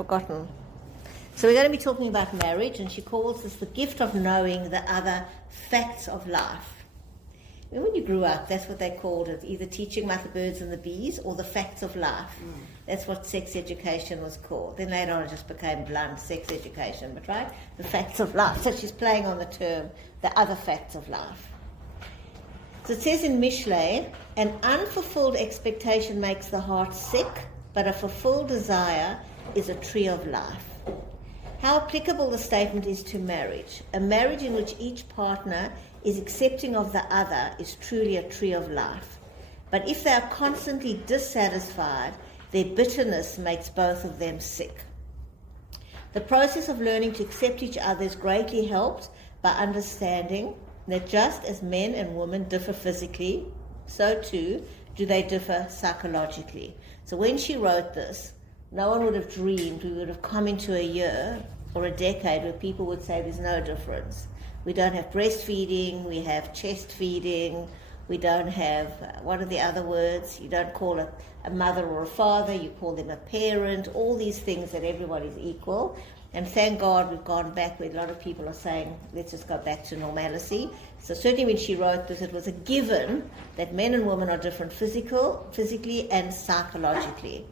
forgotten. So we're going to be talking about marriage, and she calls this the gift of knowing the other facts of life. And when you grew up, that's what they called it, either teaching about the birds and the bees or the facts of life. That's what sex education was called. Then later on it just became blunt sex education, but right? The facts of life. So she's playing on the term, the other facts of life. So it says in Mishle, an unfulfilled expectation makes the heart sick, but a fulfilled desire is a tree of life. How applicable the statement is to marriage. A marriage in which each partner is accepting of the other is truly a tree of life. But if they are constantly dissatisfied, their bitterness makes both of them sick. The process of learning to accept each other is greatly helped by understanding that just as men and women differ physically, so too do they differ psychologically. So when she wrote this, no one would have dreamed we would have come into a year or a decade where people would say there's no difference. We don't have breastfeeding, we have chest feeding, we don't have, what are the other words? You don't call it a mother or a father, you call them a parent, all these things that everybody's equal. And thank God we've gone back where a lot of people are saying, let's just go back to normalcy. So certainly when she wrote this, it was a given that men and women are different physically and psychologically.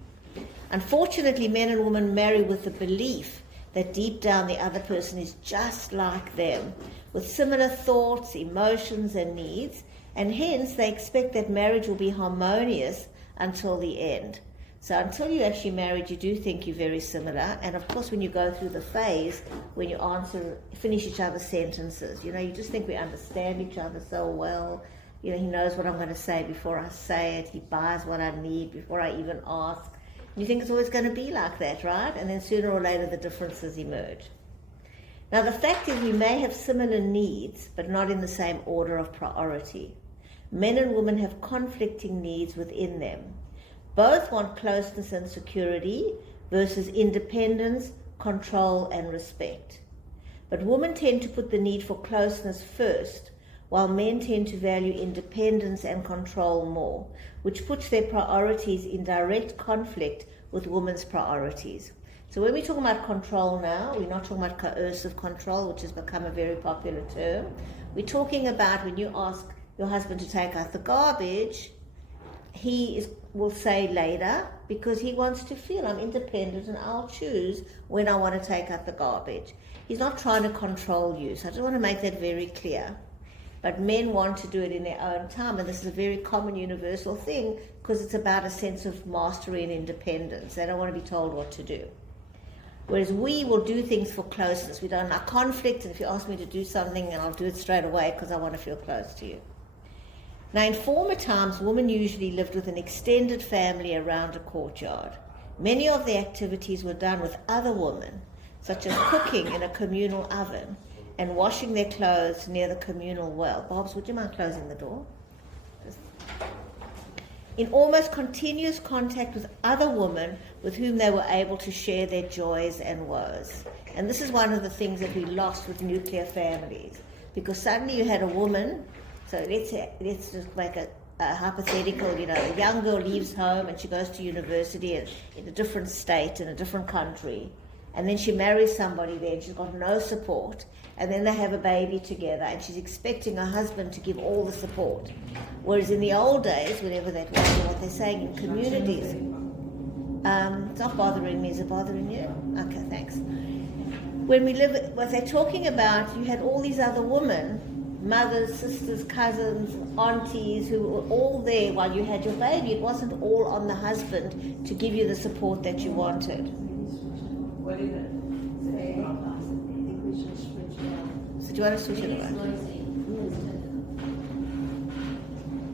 Unfortunately, men and women marry with the belief that deep down the other person is just like them, with similar thoughts, emotions, and needs, and hence they expect that marriage will be harmonious until the end. So until you actually married, you do think you're very similar, and of course when you go through the phase, when you finish each other's sentences, you just think we understand each other so well. He knows what I'm going to say before I say it, he buys what I need before I even ask. You think it's always going to be like that, right? And then sooner or later the differences emerge. Now the fact is we may have similar needs, but not in the same order of priority. Men and women have conflicting needs within them. Both want closeness and security versus independence, control, and respect. But women tend to put the need for closeness first, while men tend to value independence and control more, which puts their priorities in direct conflict with women's priorities. So when we're talking about control now, we're not talking about coercive control, which has become a very popular term. We're talking about when you ask your husband to take out the garbage, will say later, because he wants to feel I'm independent and I'll choose when I want to take out the garbage. He's not trying to control you, so I just want to make that very clear. But men want to do it in their own time, and this is a very common universal thing because it's about a sense of mastery and independence. They don't want to be told what to do. Whereas we will do things for closeness. We don't like conflict, and if you ask me to do something, and I'll do it straight away because I want to feel close to you. Now, in former times, women usually lived with an extended family around a courtyard. Many of the activities were done with other women, such as cooking in a communal oven and washing their clothes near the communal well. Bobs, would you mind closing the door? In almost continuous contact with other women with whom they were able to share their joys and woes. And this is one of the things that we lost with nuclear families, because suddenly you had a woman. So let's just make a hypothetical, a young girl leaves home and she goes to university in a different state, in a different country, and then she marries somebody there and she's got no support, and then they have a baby together and she's expecting her husband to give all the support. Whereas in the old days, whenever that was, what they're saying in communities, it's not bothering me, is it bothering you? Okay, thanks. What they're talking about, you had all these other women, mothers, sisters, cousins, aunties, who were all there while you had your baby. It wasn't all on the husband to give you the support that you wanted. What is it? So do you want to switch it around?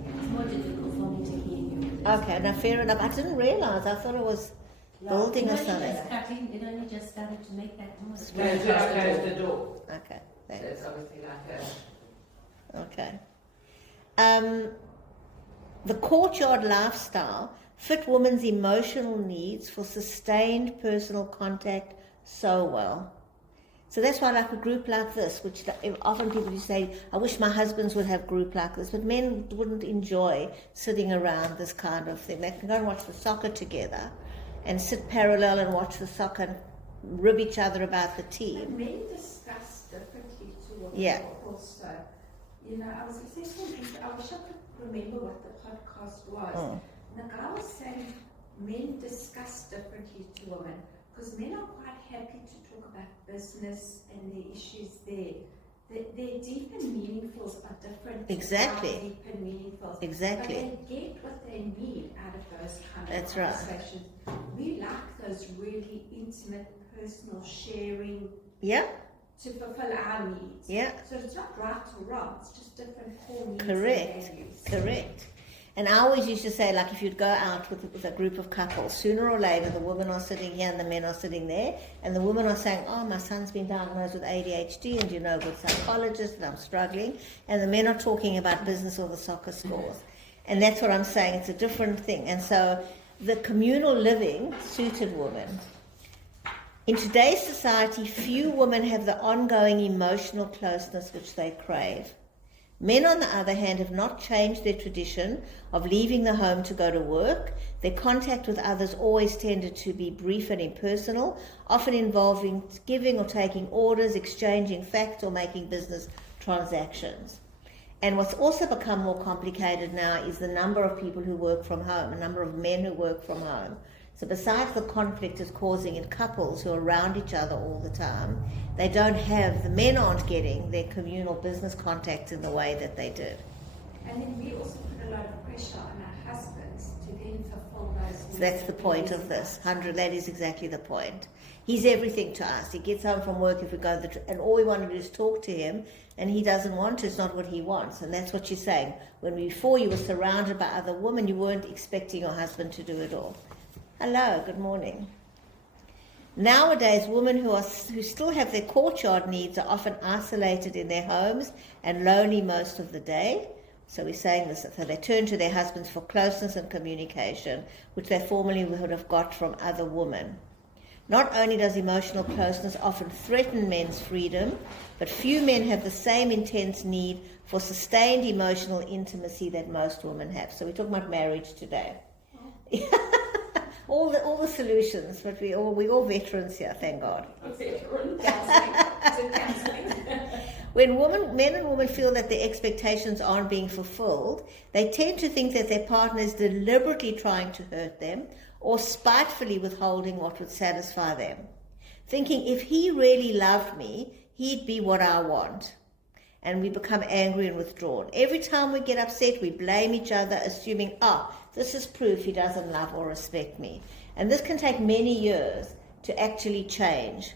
It's more difficult for me to hear you. Okay, now fair enough. I didn't realize. I thought it was building or something. It only just started to make that noise. When I close the door. Okay, So thanks. it's obviously like a... Okay. The courtyard lifestyle fit women's emotional needs for sustained personal contact so well. So that's why I like a group like this, which often people say, I wish my husbands would have a group like this, but men wouldn't enjoy sitting around this kind of thing. They can go and watch the soccer together, and sit parallel and watch the soccer and rib each other about the But team. men discuss differently to women Yeah. also. You know, I was listening to, I wish I could remember what the podcast was. Mm. And the guy was saying men discuss differently to women because men are quite happy to talk about business and their issues there. Their deep and meaningfuls are different. Exactly. To our deep and meaningfuls. Exactly. But they get what they need out of those kind of That's right. conversations. We like those really intimate, personal sharing Yeah, to fulfill our needs. yeah. So it's not right or wrong, it's just different core needs Correct, and values. correct. And I always used to say, like, if you'd go out with a group of couples, sooner or later the women are sitting here and the men are sitting there, and the women are saying, oh, my son's been diagnosed with ADHD, and you know, good psychologist, and I'm struggling, and the men are talking about business or the soccer scores. And that's what I'm saying, it's a different thing. And so the communal living suited women. In today's society, few women have the ongoing emotional closeness which they crave. Men, on the other hand, have not changed their tradition of leaving the home to go to work. Their contact with others always tended to be brief and impersonal, often involving giving or taking orders, exchanging facts, or making business transactions. And what's also become more complicated now is the number of people who work from home, a number of men who work from home. So besides the conflict it's causing in couples who are around each other all the time, they don't have, the men aren't getting their communal business contacts in the way that they did. And then we also put a lot of pressure on our husbands to then fulfill those needs. So that's the point of this. 100, that is exactly the point. He's everything to us. He gets home from work if we go, and all we want to do is talk to him, and he doesn't want to. It's not what he wants. And that's what you're saying. When before you were surrounded by other women, you weren't expecting your husband to do it all. Hello, good morning. Nowadays, women who still have their courtyard needs are often isolated in their homes and lonely most of the day. So we're saying this, so they turn to their husbands for closeness and communication, which they formerly would have got from other women. Not only does emotional closeness often threaten men's freedom, but few men have the same intense need for sustained emotional intimacy that most women have. So we're talking about marriage today. All the solutions, but we all veterans here, thank God. When men and women feel that their expectations aren't being fulfilled, they tend to think that their partner is deliberately trying to hurt them or spitefully withholding what would satisfy them. Thinking if he really loved me, he'd be what I want. And we become angry and withdrawn. Every time we get upset, we blame each other, assuming, this is proof he doesn't love or respect me. And this can take many years to actually change.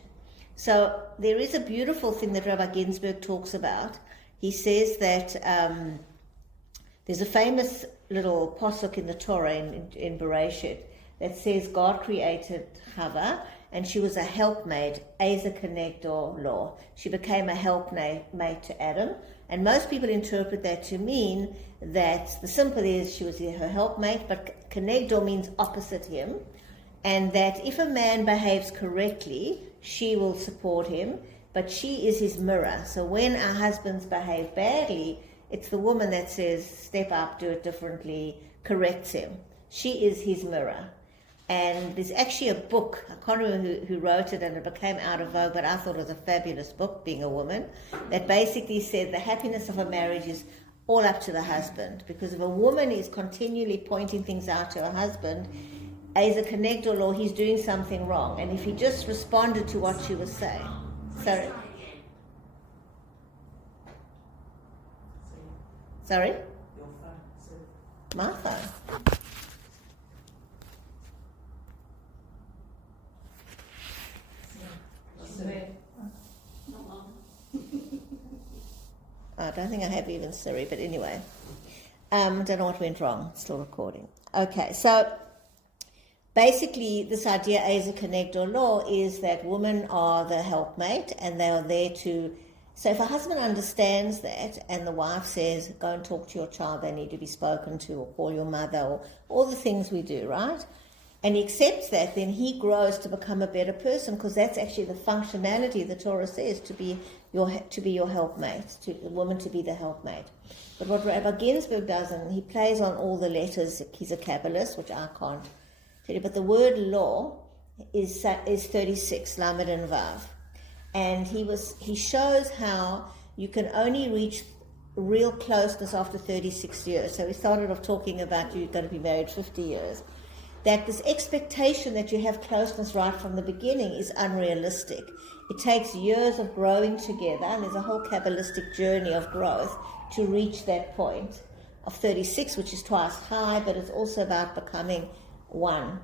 So there is a beautiful thing that Rabbi Ginsburg talks about. He says that there's a famous little posuk in the Torah in Bereshit that says God created Chava, and she was a helpmate, Eza Kenegdo Law. She became a helpmate to Adam. And most people interpret that to mean that the simple is she was her helpmate, but Kenegdo means opposite him, and that if a man behaves correctly, she will support him, but she is his mirror. So when our husbands behave badly, it's the woman that says, step up, do it differently, corrects him. She is his mirror. And there's actually a book, I can't remember who wrote it, and it became out of vogue, but I thought it was a fabulous book, being a woman, that basically said the happiness of a marriage is all up to the husband. Because if a woman is continually pointing things out to her husband, as a connector law, he's doing something wrong. And if he just responded to what she was saying. Sorry? My phone. I don't think I have even Siri, but anyway. Don't know what went wrong. Still recording. Okay, so basically this idea, as a connector law, is that women are the helpmate and they are there to... So if a husband understands that and the wife says, go and talk to your child, they need to be spoken to, or call your mother, or all the things we do, right? And he accepts that, then he grows to become a better person, because that's actually the functionality the Torah says, to be your helpmate, to the woman to be the helpmate. But what Rabbi Ginsburg does, and he plays on all the letters, he's a Kabbalist, which I can't But the word law is 36, Lamed and Vav. And he shows how you can only reach real closeness after 36 years. So we started off talking about you're going to be married 50 years. That this expectation that you have closeness right from the beginning is unrealistic. It takes years of growing together, and there's a whole Kabbalistic journey of growth to reach that point of 36, which is twice high, but it's also about becoming one.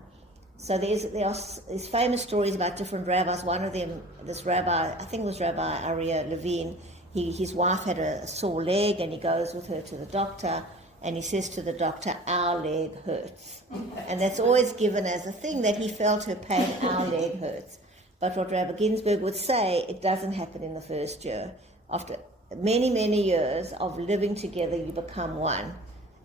So there's famous stories about different rabbis. One of them, this rabbi, I think it was Rabbi Aryeh Levine, his wife had a sore leg, and he goes with her to the doctor, and he says to the doctor, "Our leg hurts." And that's always given as a thing that he felt her pain, "Our leg hurts." But what Rabbi Ginsburg would say, it doesn't happen in the first year. After many, many years of living together, you become one.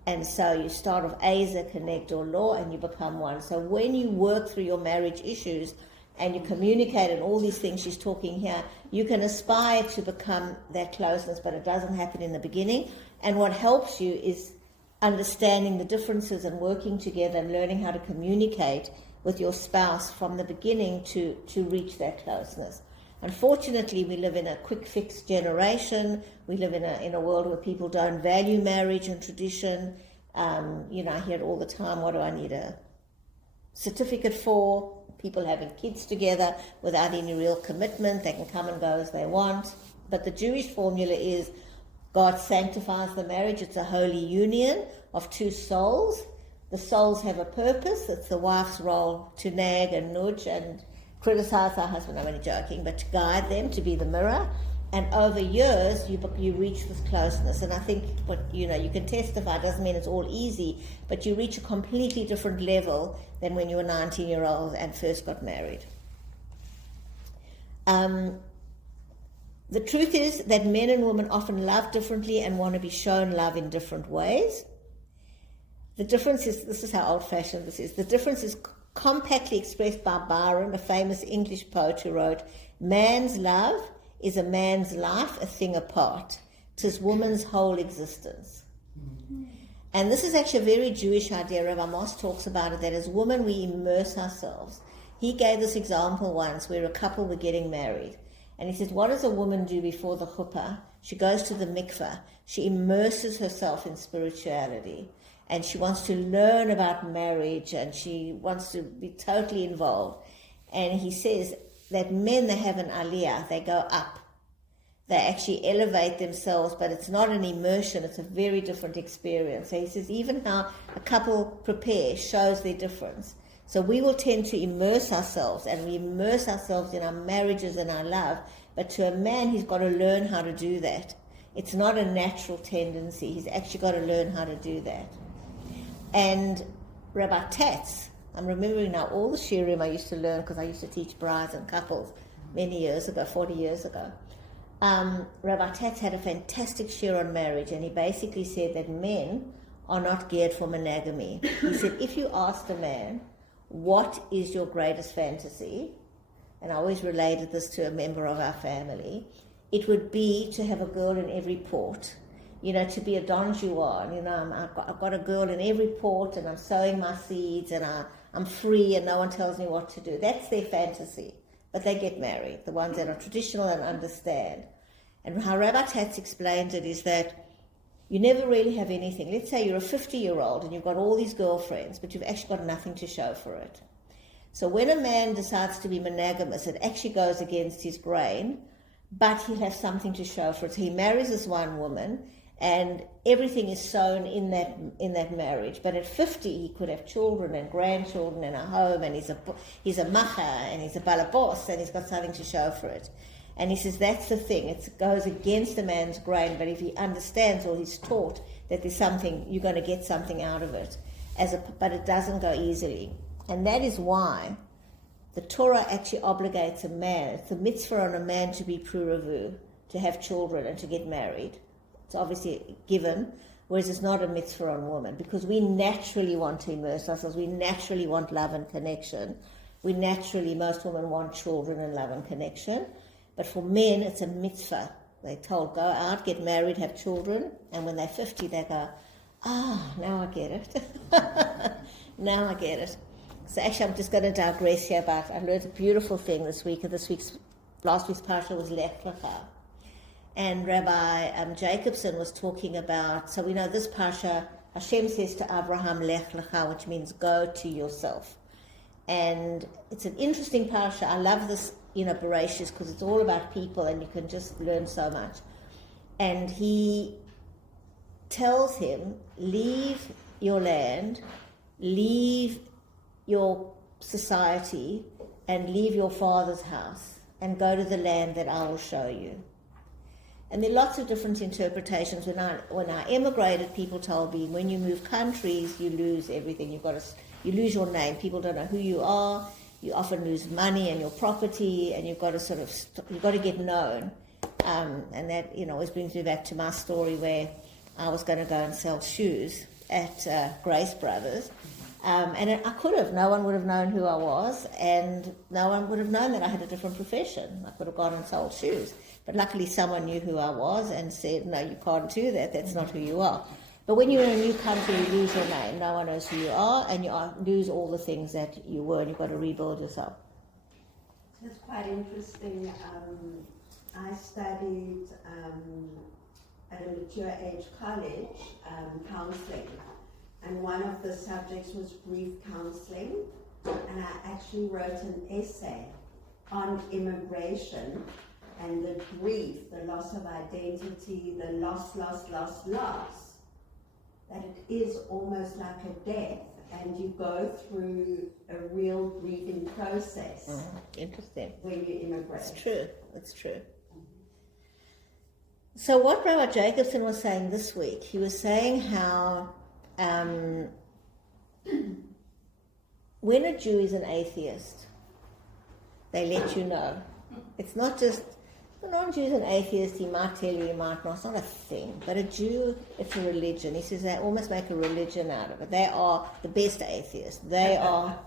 And so you start off Asa, Connect, or Law, and you become one. So when you work through your marriage issues and you communicate and all these things she's talking here, you can aspire to become that closeness, but it doesn't happen in the beginning. And what helps you is understanding the differences and working together and learning how to communicate with your spouse from the beginning to reach that closeness. Unfortunately, we live in a quick fix generation. We live in a world where people don't value marriage and tradition. I hear it all the time. What do I need a certificate for? People having kids together without any real commitment. They can come and go as they want. But the Jewish formula is God sanctifies the marriage. It's a holy union of two souls. The souls have a purpose. It's the wife's role to nag and nudge and criticize her husband. I'm only joking, but to guide them, to be the mirror. And over years, you reach this closeness. And I think you can testify. It doesn't mean it's all easy, but you reach a completely different level than when you were 19-year-old and first got married. The truth is that men and women often love differently and want to be shown love in different ways. The difference is, this is how old-fashioned this is, the difference is compactly expressed by Byron, a famous English poet who wrote, "Man's love is a man's life, a thing apart. 'Tis woman's whole existence." And this is actually a very Jewish idea. Rabbi Moss talks about it, that as women we immerse ourselves. He gave this example once where a couple were getting married. And he said, what does a woman do before the chuppah? She goes to the mikveh. She immerses herself in spirituality. And she wants to learn about marriage, and she wants to be totally involved. And he says that men, they have an aliyah, they go up. They actually elevate themselves, but it's not an immersion, it's a very different experience. So he says even how a couple prepare shows their difference. So we will tend to immerse ourselves, and we immerse ourselves in our marriages and our love, but to a man, he's got to learn how to do that. It's not a natural tendency. He's actually got to learn how to do that. And Rabbi Tatz, I'm remembering now all the shiurim I used to learn because I used to teach brides and couples many years ago, 40 years ago. Rabbi Tatz had a fantastic shiur on marriage, and he basically said that men are not geared for monogamy. He said, if you asked a man, what is your greatest fantasy? And I always related this to a member of our family. It would be to have a girl in every port. To be a Don Juan. I've got a girl in every port, and I'm sowing my seeds, and I'm free, and no one tells me what to do. That's their fantasy. But they get married, the ones that are traditional and understand. And how Rabbi Tatz explained it is that you never really have anything. Let's say you're a 50-year-old and you've got all these girlfriends, but you've actually got nothing to show for it. So when a man decides to be monogamous, it actually goes against his grain, but he'll have something to show for it. So he marries this one woman, and everything is sown in that marriage. But at 50, he could have children and grandchildren and a home, and he's a macha, and he's a balabos, and he's got something to show for it. And he says that's the thing. It goes against a man's grain, but if he understands or he's taught that there's something, you're going to get something out of it. But it doesn't go easily. And that is why the Torah actually obligates a man. It's a mitzvah on a man to be puravu, to have children and to get married. It's obviously given, whereas it's not a mitzvah on women, because we naturally want to immerse ourselves. We naturally want love and connection. Most women want children and love and connection. But for men, it's a mitzvah. They're told, go out, get married, have children, and when they're 50, they go, now I get it. Now I get it. So actually, I'm just going to digress here about, I learned a beautiful thing this week, and last week's parsha was Lech Lecha. And Rabbi Jacobson was talking about, so we know this parsha, Hashem says to Abraham, Lech Lecha, which means go to yourself. And it's an interesting parsha. I love this, Bereshis, because it's all about people and you can just learn so much. And he tells him, leave your land, leave your society, and leave your father's house, and go to the land that I will show you. And there are lots of different interpretations. When I emigrated, people told me, when you move countries, you lose everything. You lose your name. People don't know who you are. You often lose money and your property, and you've got to get known. And that, always brings me back to my story where I was going to go and sell shoes at Grace Brothers. And I could have. No one would have known who I was, and no one would have known that I had a different profession. I could have gone and sold shoes. But luckily someone knew who I was and said, no, you can't do that. That's not who you are. But when you're in a new country, you lose your name. No one knows who you are, and you lose all the things that you were, and you've got to rebuild yourself. It's quite interesting. I studied at a mature age college counseling, and one of the subjects was grief counseling, and I actually wrote an essay on immigration and the grief, the loss of identity, the loss, that it is almost like a death, and you go through a real grieving process. Interesting. When you immigrate. It's true. So what Rabbi Jacobson was saying this week, he was saying how when a Jew is an atheist, they let you know. It's not just, the non-Jew is an atheist, he might tell you, he might not, it's not a thing. But a Jew, it's a religion. He says they almost make a religion out of it. They are the best atheists. They are,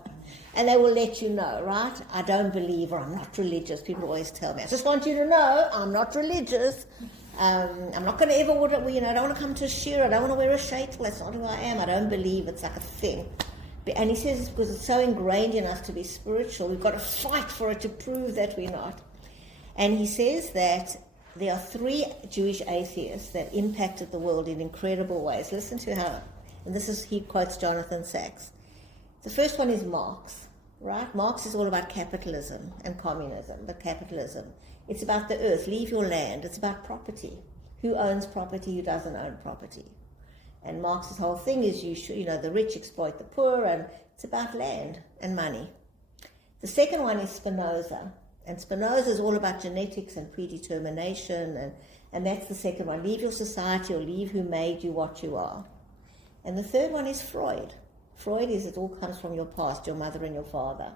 and they will let you know, right? I don't believe, or I'm not religious. People always tell me, I just want you to know, I'm not religious. I'm not going to ever order, I don't want to come to a shir, I don't want to wear a shaitel, that's not who I am, I don't believe it's like a thing. And he says it's because it's so ingrained in us to be spiritual, we've got to fight for it to prove that we're not. And he says that there are 3 Jewish atheists that impacted the world in incredible ways. Listen to how, and he quotes Jonathan Sachs. The first one is Marx, right? Marx is all about capitalism and communism, but capitalism. It's about the earth, leave your land. It's about property. Who owns property, who doesn't own property? And Marx's whole thing is the rich exploit the poor, and it's about land and money. The second one is Spinoza. And Spinoza is all about genetics and predetermination, and that's the second one. Leave your society, or leave who made you what you are. And the third one is Freud. Freud is it all comes from your past, your mother and your father.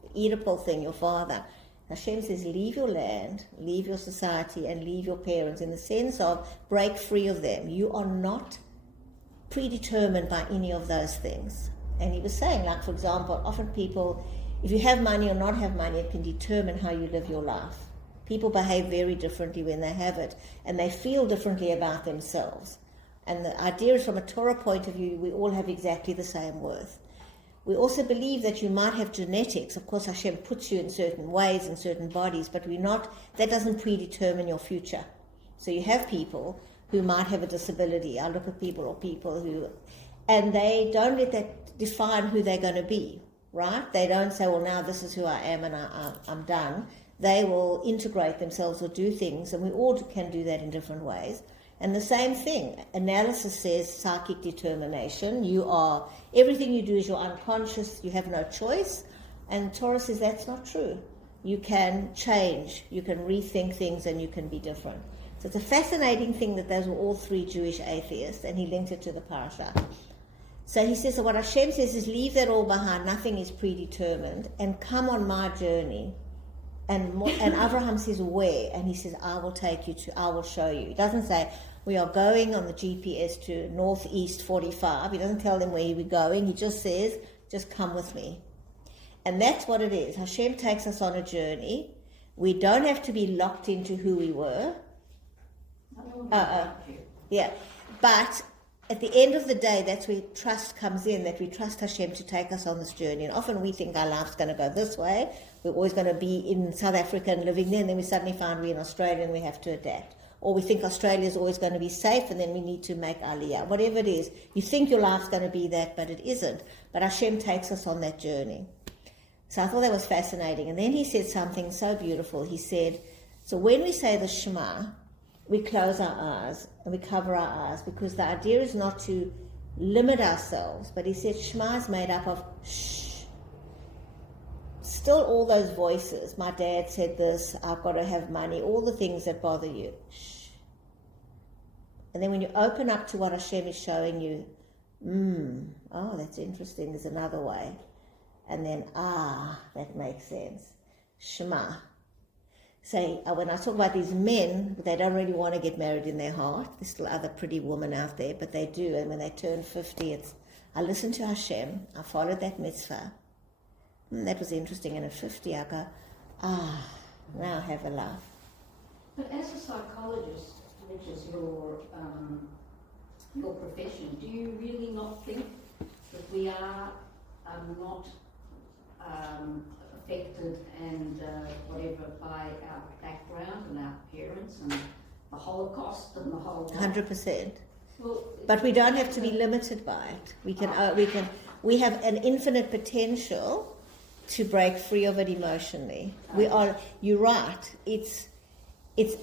The Oedipal thing, your father. Hashem says, leave your land, leave your society, and leave your parents, in the sense of break free of them. You are not predetermined by any of those things. And he was saying, like, for example, often people, if you have money or not have money, it can determine how you live your life. People behave very differently when they have it, and they feel differently about themselves. And the idea is, from a Torah point of view, we all have exactly the same worth. We also believe that you might have genetics. Of course, Hashem puts you in certain ways, in certain bodies, but that doesn't predetermine your future. So you have people who might have a disability. I look at people who, and they don't let that define who they're going to be, right? They don't say, well, now this is who I am and I'm done. They will integrate themselves or do things, and we all can do that in different ways. And the same thing, analysis says psychic determination. Everything you do is your unconscious, you have no choice. And Torah says that's not true. You can change, you can rethink things, and you can be different. So it's a fascinating thing that those were all 3 Jewish atheists, and he linked it to the parasha. So he says, so what Hashem says is, leave that all behind, nothing is predetermined, and come on my journey. And Abraham says, where? And he says, I will show you. He doesn't say, we are going on the GPS to northeast 45. He doesn't tell them where we're going. He just says, just come with me. And that's what it is. Hashem takes us on a journey. We don't have to be locked into who we were. Yeah. But at the end of the day, that's where trust comes in, that we trust Hashem to take us on this journey. And often we think our life's going to go this way. We're always going to be in South Africa and living there, and then we suddenly find we're in Australia and we have to adapt. Or we think Australia is always going to be safe, and then we need to make aliyah. Whatever it is, you think your life's going to be that, but it isn't. But Hashem takes us on that journey. So I thought that was fascinating. And then he said something so beautiful. He said, so when we say the Shema, we close our eyes and we cover our eyes, because the idea is not to limit ourselves. But he said Shema is made up of shh. Still all those voices. My dad said this, I've got to have money, all the things that bother you. Shh. And then when you open up to what Hashem is showing you, oh, that's interesting, there's another way. And then, that makes sense. Shema. Say, when I talk about these men, they don't really want to get married in their heart. There's still other pretty women out there, but they do. And when they turn 50, it's, I listen to Hashem, I followed that mitzvah. That was interesting. And at 50, I go, now I have a life. But as a psychologist, which is your profession, do you really not think that we are not affected and whatever by our background and our parents and the Holocaust and the whole 100%. Well, but we don't have to be limited by it. We have an infinite potential to break free of it emotionally. You're right. It's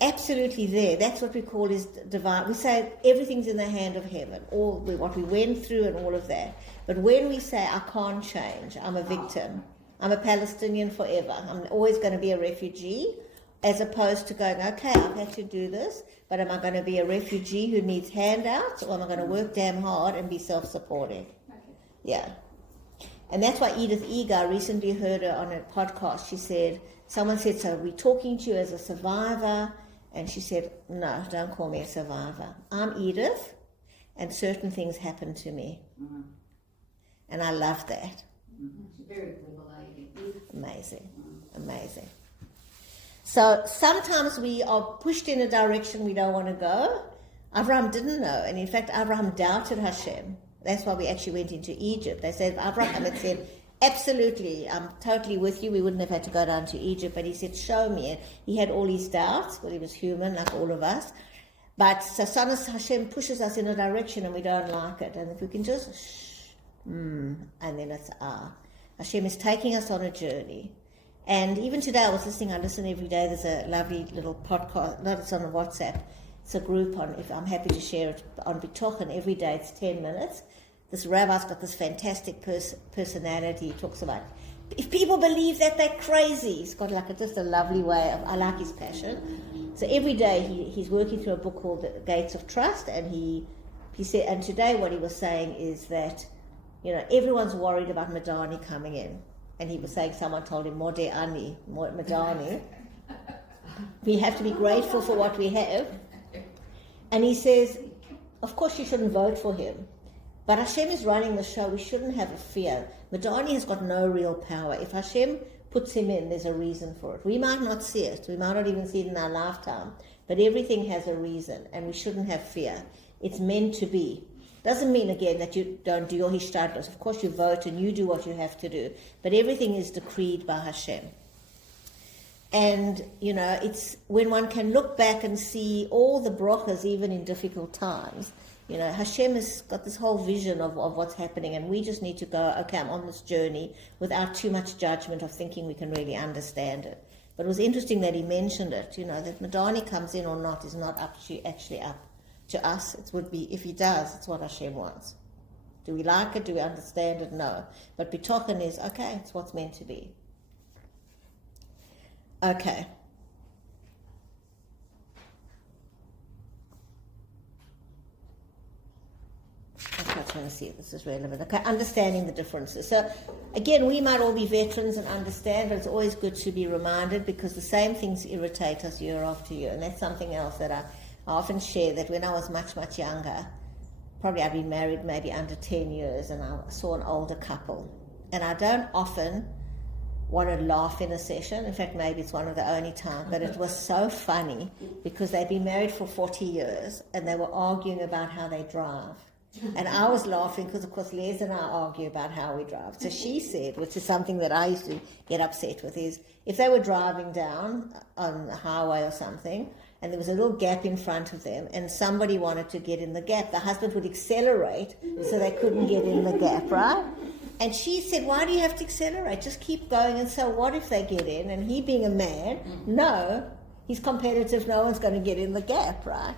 absolutely there. That's what we call is divine. We say everything's in the hand of heaven, what we went through and all of that. But when we say I can't change, I'm a victim, I'm a Palestinian forever, I'm always going to be a refugee, as opposed to going, okay, I've had to do this, but am I going to be a refugee who needs handouts, or am I going to work damn hard and be self-supporting? okay. Yeah. And that's why Edith Eger, I recently heard her on a podcast, someone said, so we're talking to you as a survivor, and she said, no, don't call me a survivor. I'm Edith, and certain things happen to me. Mm-hmm. And I love that. Mm-hmm. It's a very clever lady. Amazing, amazing. So sometimes we are pushed in a direction we don't want to go. Abraham didn't know, and in fact, Abraham doubted Hashem. That's why we actually went into Egypt. They said, Abraham had said, absolutely, I'm totally with you. We wouldn't have had to go down to Egypt. But he said, show me. And he had all his doubts, but he was human like all of us. But so sometimes Hashem pushes us in a direction and we don't like it. And if we can just and then it's Hashem is taking us on a journey. And even today I listen every day. There's a lovely little podcast, it's on WhatsApp. It's a group I'm happy to share it on Bitochen every day. It's 10 minutes. This rabbi's got this fantastic personality. He talks about, if people believe that, they're crazy. He's got just a lovely way I like his passion. So every day he's working through a book called The Gates of Trust, and he said, and today what he was saying is that, everyone's worried about Madani coming in. And he was saying someone told him, Mode Ani, Madani. We have to be grateful for what we have. And he says, of course you shouldn't vote for him. But Hashem is running the show. We shouldn't have a fear. Madani has got no real power. If Hashem puts him in, there's a reason for it. We might not see it. We might not even see it in our lifetime. But everything has a reason, and we shouldn't have fear. It's meant to be. Doesn't mean, again, that you don't do your hishtadlus. Of course you vote and you do what you have to do. But everything is decreed by Hashem. And, it's when one can look back and see all the brachas, even in difficult times, Hashem has got this whole vision of what's happening, and we just need to go, okay, I'm on this journey without too much judgment of thinking we can really understand it. But it was interesting that he mentioned it, that Madani comes in or not is not actually up to us. It would be, if he does, it's what Hashem wants. Do we like it? Do we understand it? No. But Bitochen is, okay, it's what's meant to be. Okay. I'm trying to see if this is relevant. Okay, understanding the differences. So, again, we might all be veterans and understand, but it's always good to be reminded, because the same things irritate us year after year. And that's something else that I often share, that when I was much, much younger, probably I'd been married maybe under 10 years, and I saw an older couple. And I don't often want to laugh in a session. In fact, maybe it's one of the only times, but it was so funny because they'd been married for 40 years and they were arguing about how they drive. And I was laughing because, of course, Les and I argue about how we drive. So she said, which is something that I used to get upset with, is if they were driving down on the highway or something, and there was a little gap in front of them, and somebody wanted to get in the gap, the husband would accelerate so they couldn't get in the gap, right? And she said, why do you have to accelerate? Just keep going, and so what if they get in? And he, being a man, no, he's competitive, no one's going to get in the gap, right?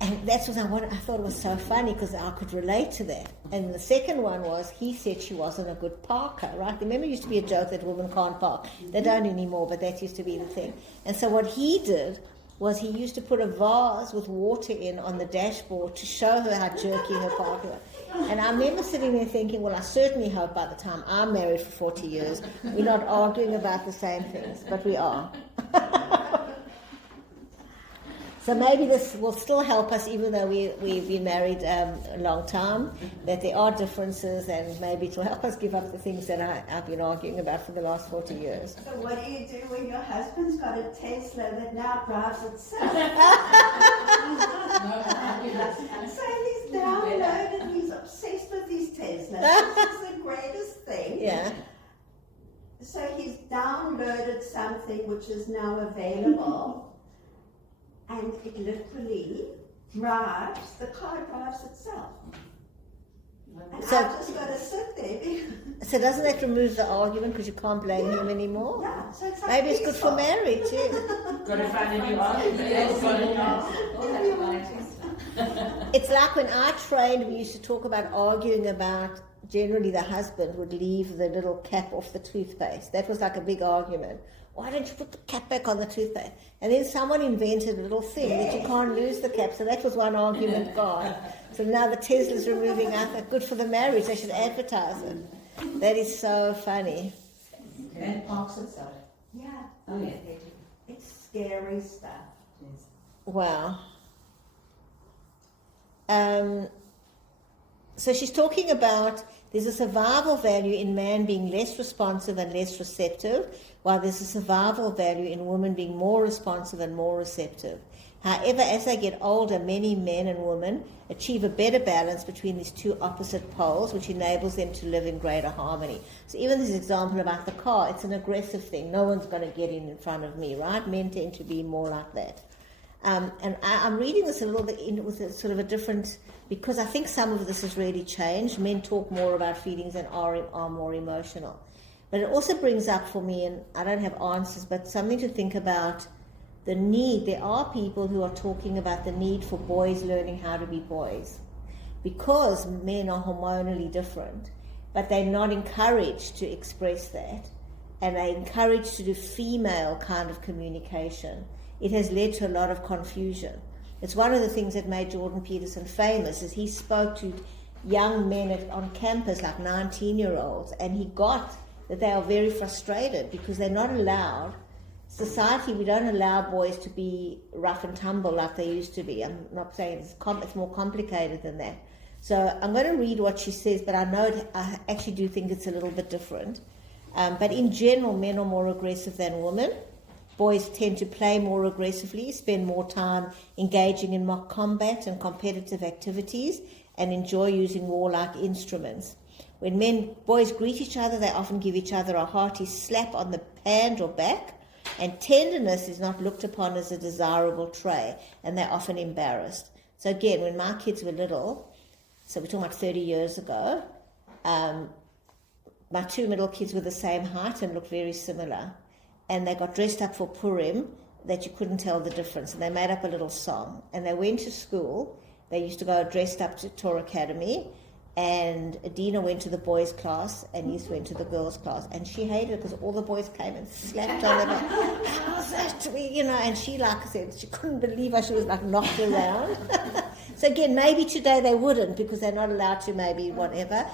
And that's what I thought it was so funny because I could relate to that. And the second one was, he said she wasn't a good parker, right? Remember, it used to be a joke that women can't park. They don't anymore, but that used to be the thing. And so what he did was he used to put a vase with water in on the dashboard to show her how jerky her parking was. And I remember sitting there thinking, well, I certainly hope by the time I'm married for 40 years, we're not arguing about the same things, but we are. So maybe this will still help us, even though we've been married a long time, that there are differences, and maybe it will help us give up the things that I've been arguing about for the last 40 years. So what do you do when your husband's got a Tesla that now drives itself? So he's downloaded, he's obsessed with these Teslas. This is the greatest thing. Yeah. So he's downloaded something which is now available. And it literally drives, the car drives itself. And So- I've just got to sit there. So doesn't that remove the argument because you can't blame him anymore? Yeah, so it's like Maybe it's good for peaceful. marriage, yeah. Got to find a new argument. Yes, got a new It's like when I trained, we used to talk about arguing about, generally the husband would leave the little cap off the toothpaste. That was like a big argument. Why don't you put the cap back on the toothpaste? And then someone invented a little thing that you can't lose the cap. So that was one argument gone. So now the Tesla's removing out. Good for the marriage. They should advertise it. That is so funny. And it parks itself. Yeah, Oh, yeah. it's scary stuff. Wow. So she's talking about there's a survival value in man being less responsive and less receptive, while there's a survival value in women being more responsive and more receptive. However, as they get older, many men and women achieve a better balance between these two opposite poles, which enables them to live in greater harmony. So even this example about the car, it's an aggressive thing. No one's going to get in front of me, right? Men tend to be more like that. And I'm reading this a little bit with a sort of a different, because I think some of this has really changed. Men talk more about feelings and are more emotional. But it also brings up for me, and I don't have answers, but something to think about the need. There are people who are talking about the need for boys learning how to be boys, because men are hormonally different, but they're not encouraged to express that, and they're encouraged to do female kind of communication. It has led to a lot of confusion. It's one of the things that made Jordan Peterson famous, is he spoke to young men on campus, like 19-year-olds, and he got that they are very frustrated because they're not allowed. Society, we don't allow boys to be rough and tumble like they used to be. I'm not saying it's more complicated than that. So I'm going to read what she says, but I actually do think it's a little bit different. But in general, men are more aggressive than women. Boys tend to play more aggressively, spend more time engaging in mock combat and competitive activities, and enjoy using warlike instruments. When boys greet each other, they often give each other a hearty slap on the hand or back, and tenderness is not looked upon as a desirable trait, and they're often embarrassed. So again, when my kids were little, so we're talking about 30 years ago, my two middle kids were the same height and looked very similar. And they got dressed up for Purim that you couldn't tell the difference. And they made up a little song. And they went to school. They used to go dressed up to Torah Academy. And Adina went to the boys' class and Yus went to the girls' class. And she hated it because all the boys came and slapped on her. How's that? And she, like I said, she couldn't believe how she was like knocked around. So again, maybe today they wouldn't because they're not allowed to, maybe whatever.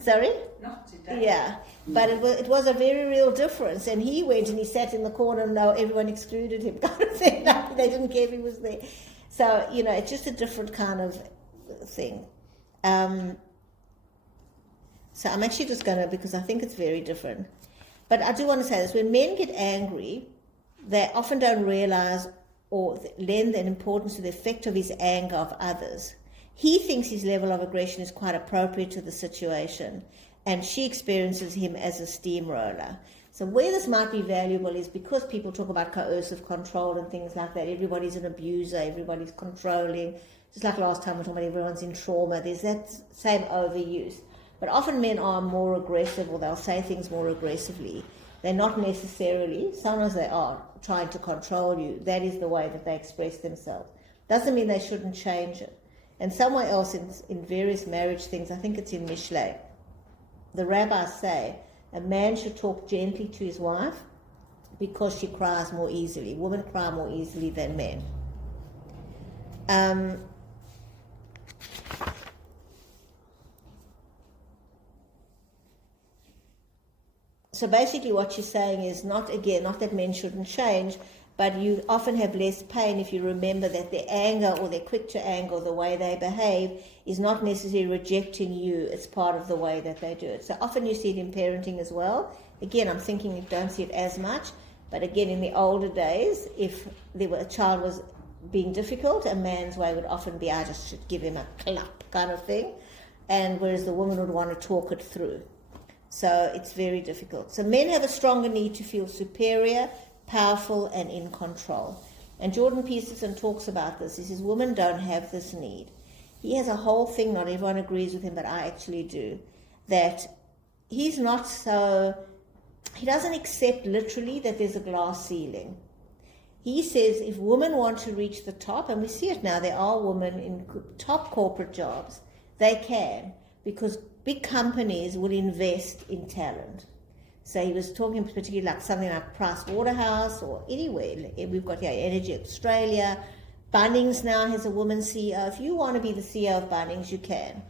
Sorry? Not today. Yeah, but it was a very real difference. And he went and he sat in the corner and everyone excluded him kind of thing. They didn't care if he was there. So, it's just a different kind of thing. So I'm actually just going to, because I think it's very different. But I do want to say this. When men get angry, they often don't realize or lend an importance to the effect of his anger of others. He thinks his level of aggression is quite appropriate to the situation, and she experiences him as a steamroller. So where this might be valuable is because people talk about coercive control and things like that. Everybody's an abuser, everybody's controlling. Just like last time we talked about everyone's in trauma, there's that same overuse. But often men are more aggressive, or they'll say things more aggressively. They're not necessarily, sometimes they are, trying to control you. That is the way that they express themselves. Doesn't mean they shouldn't change it. And somewhere else in various marriage things, I think it's in Mishle, the rabbis say a man should talk gently to his wife because she cries more easily. Women cry more easily than men. So basically what she's saying is not that men shouldn't change, but you often have less pain if you remember that their anger or their quick to anger or the way they behave is not necessarily rejecting you. It's part of the way that they do it. So often you see it in parenting as well. Again, I'm thinking you don't see it as much, but again, in the older days, if a child was being difficult, a man's way would often be, I just should give him a clap kind of thing, and whereas the woman would want to talk it through. So it's very difficult. So men have a stronger need to feel superior, powerful, and in control. And Jordan Peterson talks about this. He says women don't have this need. He has a whole thing, not everyone agrees with him, but I actually do, that he doesn't accept literally that there's a glass ceiling. He says if women want to reach the top, and we see it now, there are women in top corporate jobs, they can, because big companies will invest in talent. So he was talking particularly like something like Price Waterhouse or anywhere. We've got here Energy Australia. Bunnings now has a woman CEO. If you want to be the CEO of Bunnings, you can.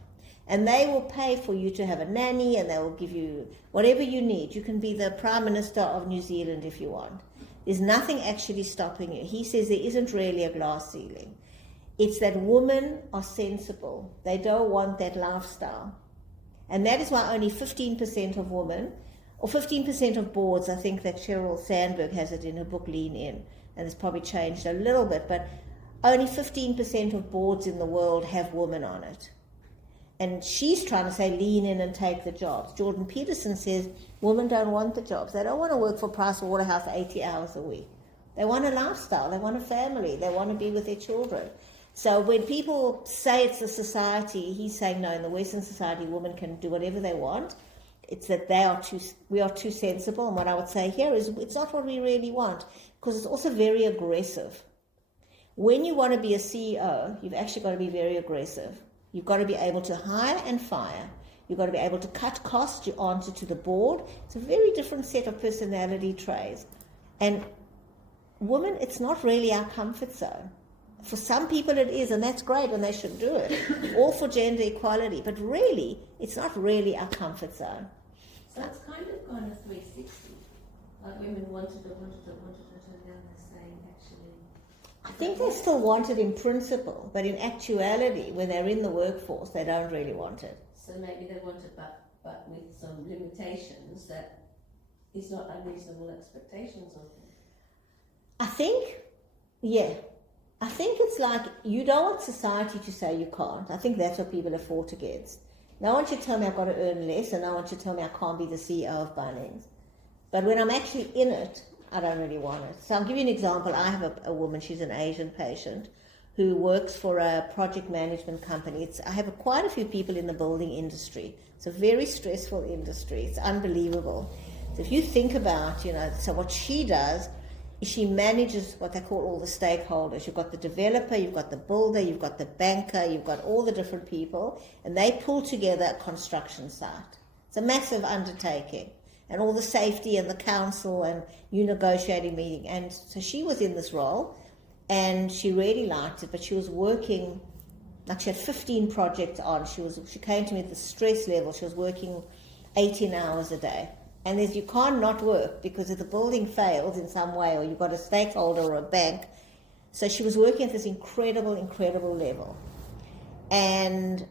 And they will pay for you to have a nanny, and they will give you whatever you need. You can be the Prime Minister of New Zealand if you want. There's nothing actually stopping you. He says there isn't really a glass ceiling. It's that women are sensible. They don't want that lifestyle. And that is why only 15% of women, or 15% of boards, I think that Sheryl Sandberg has it in her book Lean In, and it's probably changed a little bit, but only 15% of boards in the world have women on it. And she's trying to say lean in and take the jobs. Jordan Peterson says women don't want the jobs. They don't want to work for Price Waterhouse 80 hours a week. They want a lifestyle. They want a family. They want to be with their children. So when people say it's a society, he's saying no, in the Western society women can do whatever they want. It's that we are too sensible. And what I would say here is it's not what we really want, because it's also very aggressive. When you want to be a CEO, you've actually got to be very aggressive. You've got to be able to hire and fire. You've got to be able to cut costs. You answer to the board. It's a very different set of personality traits. And women, it's not really our comfort zone. For some people it is, and that's great, and they should do it. All for gender equality. But really, it's not really our comfort zone. So it's kind of gone a 360. Like women wanted it, and now they're saying actually... I think they still want it in principle, but in actuality, when they're in the workforce, they don't really want it. So maybe they want it, but with some limitations that is not unreasonable expectations of them. I think it's like you don't want society to say you can't. I think that's what people have fought against. No one should tell me I've got to earn less, and no one should tell me I can't be the CEO of Bunnings. But when I'm actually in it, I don't really want it. So I'll give you an example. I have a woman, she's an Asian patient, who works for a project management company. I have quite a few people in the building industry. It's a very stressful industry. It's unbelievable. So if you think about, so what she does is she manages what they call all the stakeholders. You've got the developer, you've got the builder, you've got the banker, you've got all the different people, and they pull together a construction site. It's a massive undertaking. And all the safety and the council and you negotiating meeting. And so she was in this role and she really liked it, but she was working, like she had 15 projects on. She came to me at the stress level. She was working 18 hours a day. And you can't not work, because if the building fails in some way or you've got a stakeholder or a bank. So she was working at this incredible, incredible level. And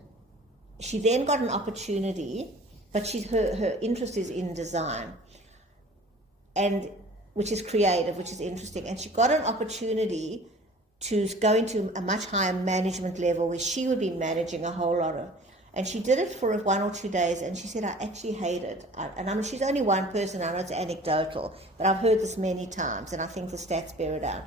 she then got an opportunity, but her interest is in design, and which is creative, which is interesting. And she got an opportunity to go into a much higher management level where she would be managing a whole lot of. And she did it for 1 or 2 days, and she said, I actually hate it. She's only one person, I know it's anecdotal, but I've heard this many times, and I think the stats bear it out.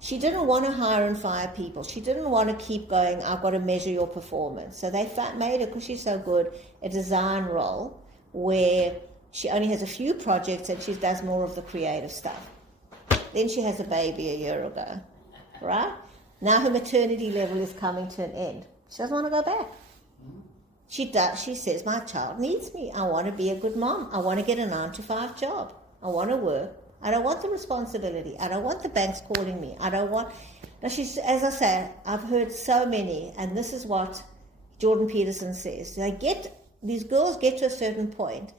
She didn't want to hire and fire people. She didn't want to keep going, I've got to measure your performance. So they made her, because she's so good, a design role where she only has a few projects and she does more of the creative stuff. Then she has a baby a year ago, right? Now her maternity level is coming to an end. She doesn't want to go back. She says, my child needs me. I want to be a good mom. I want to get a 9-to-5 job. I want to work. I don't want the responsibility. I don't want the banks calling me. I don't want... Now, as I say, I've heard so many, and this is what Jordan Peterson says. These girls get to a certain point.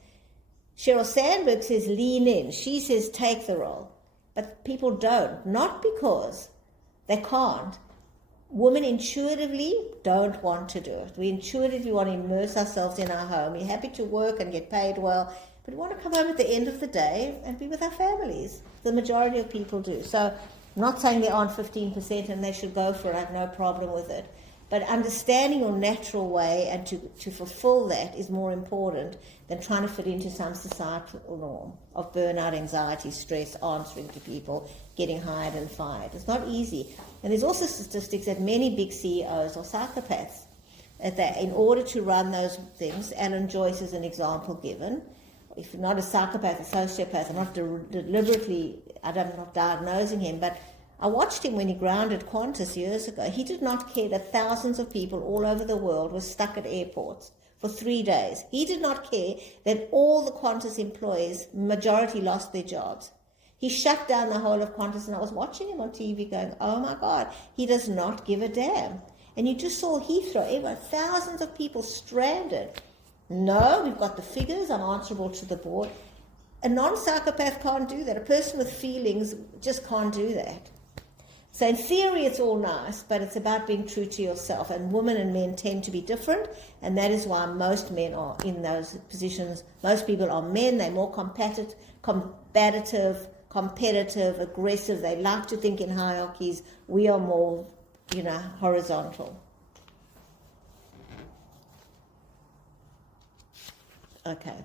Sheryl Sandberg says, lean in. She says, take the role. But people don't. Not because they can't. Women intuitively don't want to do it. We intuitively want to immerse ourselves in our home. We're happy to work and get paid well, but we want to come home at the end of the day and be with our families. The majority of people do. So I'm not saying there aren't 15% and they should go for it. I have no problem with it. But understanding your natural way and to fulfill that is more important than trying to fit into some societal norm of burnout, anxiety, stress, answering to people, getting hired and fired. It's not easy. And there's also statistics that many big CEOs are psychopaths. That in order to run those things, Alan Joyce is an example given. If you're not a psychopath, a sociopath, I'm not deliberately, I'm not diagnosing him, but I watched him when he grounded Qantas years ago. He did not care that thousands of people all over the world were stuck at airports for 3 days. He did not care that all the Qantas employees, majority, lost their jobs. He shut down the whole of Qantas, and I was watching him on TV going, oh my God, he does not give a damn. And you just saw Heathrow, everyone, thousands of people stranded. No, we've got the figures, I'm answerable to the board. A non-psychopath can't do that. A person with feelings just can't do that. So in theory, it's all nice, but it's about being true to yourself. And women and men tend to be different, and that is why most men are in those positions. Most people are men. They're more combative, aggressive. They like to think in hierarchies. We are more, horizontal. Okay.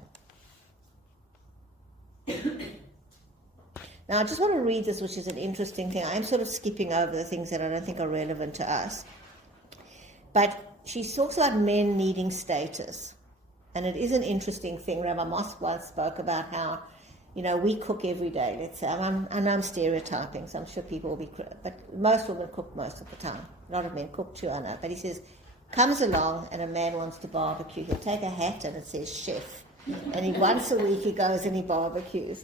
Now, I just want to read this, which is an interesting thing. I'm sort of skipping over the things that I don't think are relevant to us. But she talks about men needing status. And it is an interesting thing. Rabbi Moss once spoke about how, we cook every day, let's say. I know I'm stereotyping, so I'm sure people will be... But most women cook most of the time. A lot of men cook too, I know. But he says, comes along and a man wants to barbecue. He'll take a hat and it says chef. And once a week he goes and he barbecues.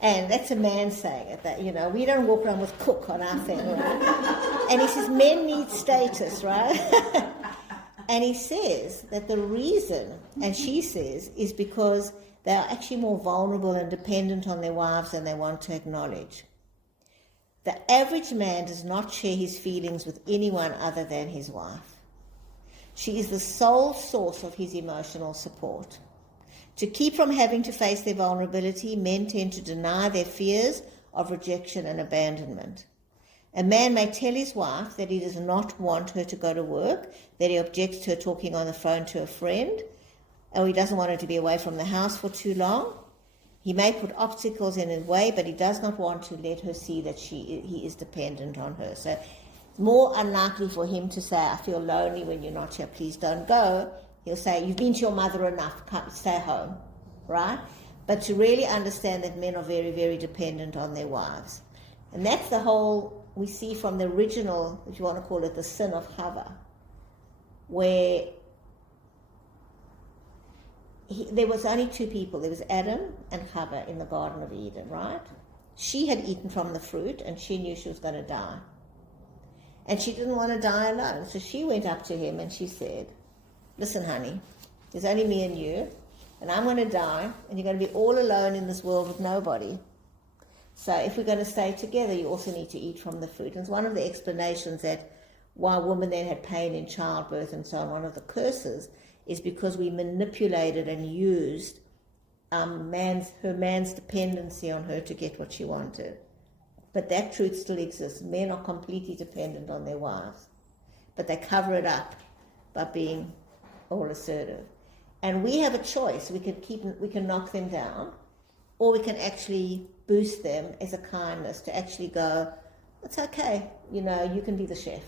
And that's a man saying it, that, we don't walk around with cook on our thing, right? And he says, men need status, right? And he says that the reason, and she says, is because they are actually more vulnerable and dependent on their wives than they want to acknowledge. The average man does not share his feelings with anyone other than his wife. She is the sole source of his emotional support. To keep from having to face their vulnerability, men tend to deny their fears of rejection and abandonment. A man may tell his wife that he does not want her to go to work, that he objects to her talking on the phone to a friend, or he doesn't want her to be away from the house for too long. He may put obstacles in his way, but he does not want to let her see that he is dependent on her. So it's more unlikely for him to say, I feel lonely when you're not here, please don't go. He'll say, you've been to your mother enough, stay home, right? But to really understand that men are very, very dependent on their wives. And that's the whole, we see from the original, if you want to call it, the sin of Chava, where there was only two people. There was Adam and Chava in the Garden of Eden, right? She had eaten from the fruit and she knew she was going to die. And she didn't want to die alone. So she went up to him and she said, listen, honey, there's only me and you, and I'm going to die, and you're going to be all alone in this world with nobody. So if we're going to stay together, you also need to eat from the fruit. And it's one of the explanations that why women then had pain in childbirth and so on. One of the curses is because we manipulated and used her man's dependency on her to get what she wanted. But that truth still exists. Men are completely dependent on their wives, but they cover it up by being all assertive. And we have a choice. We can knock them down, or we can actually boost them as a kindness to actually go, it's okay, you can be the chef.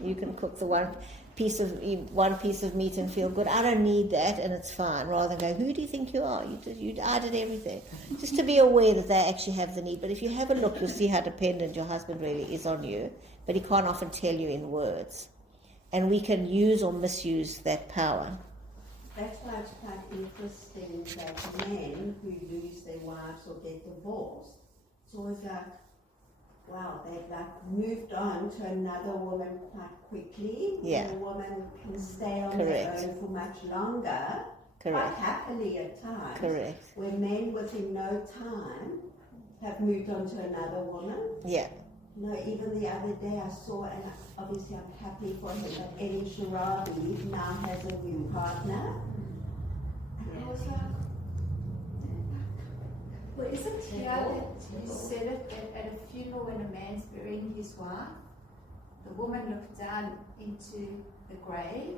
You can cook the one piece of meat and feel good. I don't need that, and it's fine. Rather than go, who do you think you are? I did everything. Just to be aware that they actually have the need. But if you have a look, you'll see how dependent your husband really is on you. But he can't often tell you in words. And we can use or misuse that power. That's why it's quite interesting that men who lose their wives or get divorced, it's always like, wow, they've moved on to another woman quite quickly. Yeah. The woman can stay on Correct. their own for much longer, Correct. quite happily at times. Correct. Where men within no time have moved on to another woman. Yeah. Even the other day I saw, and obviously I'm happy for him, that Eddie Sharabi now has a new partner. And I was like, Well, is it clear that you said it that at a funeral when a man's burying his wife, the woman looked down into the grave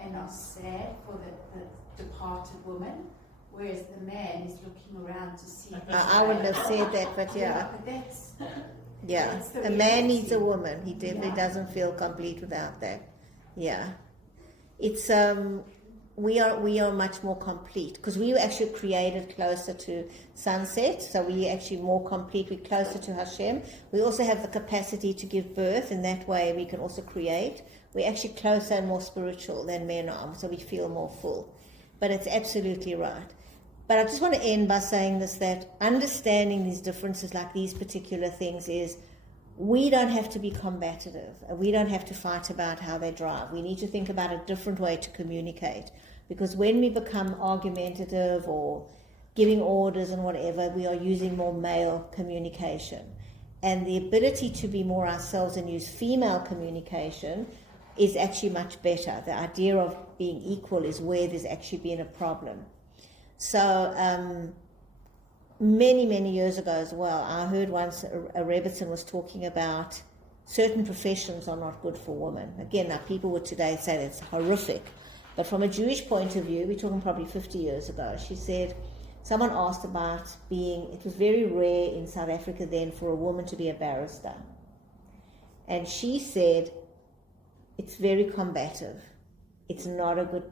and are sad for the departed woman, whereas the man is looking around to see. I wouldn't have said that, but yeah. But that's Yeah, That's the a man reality. needs a woman. He definitely doesn't feel complete without that. Yeah, it's we are much more complete because we were actually created closer to sunset. So we actually more complete. We're closer to Hashem. We also have the capacity to give birth. In that way, we can also create. We're actually closer and more spiritual than men are, so we feel more full. But it's absolutely right. But I just want to end by saying this, that understanding these differences like these particular things is we don't have to be combative. We don't have to fight about how they drive. We need to think about a different way to communicate. Because when we become argumentative or giving orders and whatever, we are using more male communication. And the ability to be more ourselves and use female communication is actually much better. The idea of being equal is where there's actually been a problem. So many, many years ago as well, I heard once a Rebbitzin was talking about certain professions are not good for women. Again, now people would today say that's horrific. But from a Jewish point of view, we're talking probably 50 years ago, she said, someone asked about it was very rare in South Africa then for a woman to be a barrister. And she said, it's very combative. It's not a good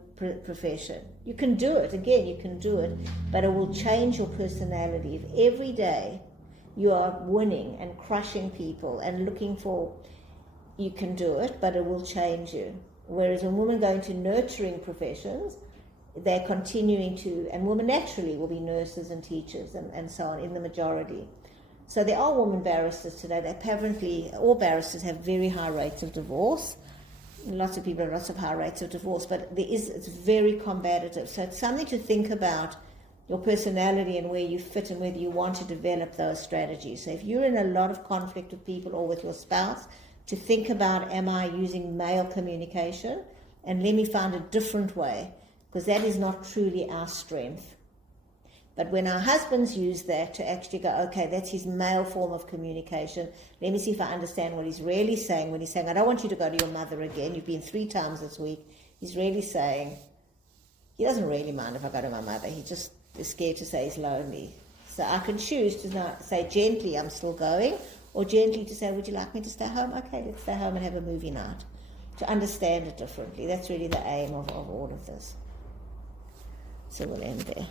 profession. You can do it, again, you can do it, but it will change your personality. If every day you are winning and crushing people and looking for, you can do it, but it will change you. Whereas a woman going to nurturing professions, they're continuing to, and women naturally will be nurses and teachers and so on in the majority. So there are women barristers today. Apparently, all barristers have very high rates of divorce. Lots of people have lots of high rates of divorce, but it's very combative. So it's something to think about, your personality and where you fit and whether you want to develop those strategies. So if you're in a lot of conflict with people or with your spouse, to think about, am I using male communication? And let me find a different way, because that is not truly our strength. But when our husbands use that to actually go, okay, that's his male form of communication, let me see if I understand what he's really saying when he's saying, I don't want you to go to your mother again, you've been 3 times this week. He's really saying, he doesn't really mind if I go to my mother, he just is scared to say he's lonely. So I can choose to not say gently, I'm still going, or gently to say, would you like me to stay home? Okay, let's stay home and have a movie night. To understand it differently. That's really the aim of all of this. So we'll end there.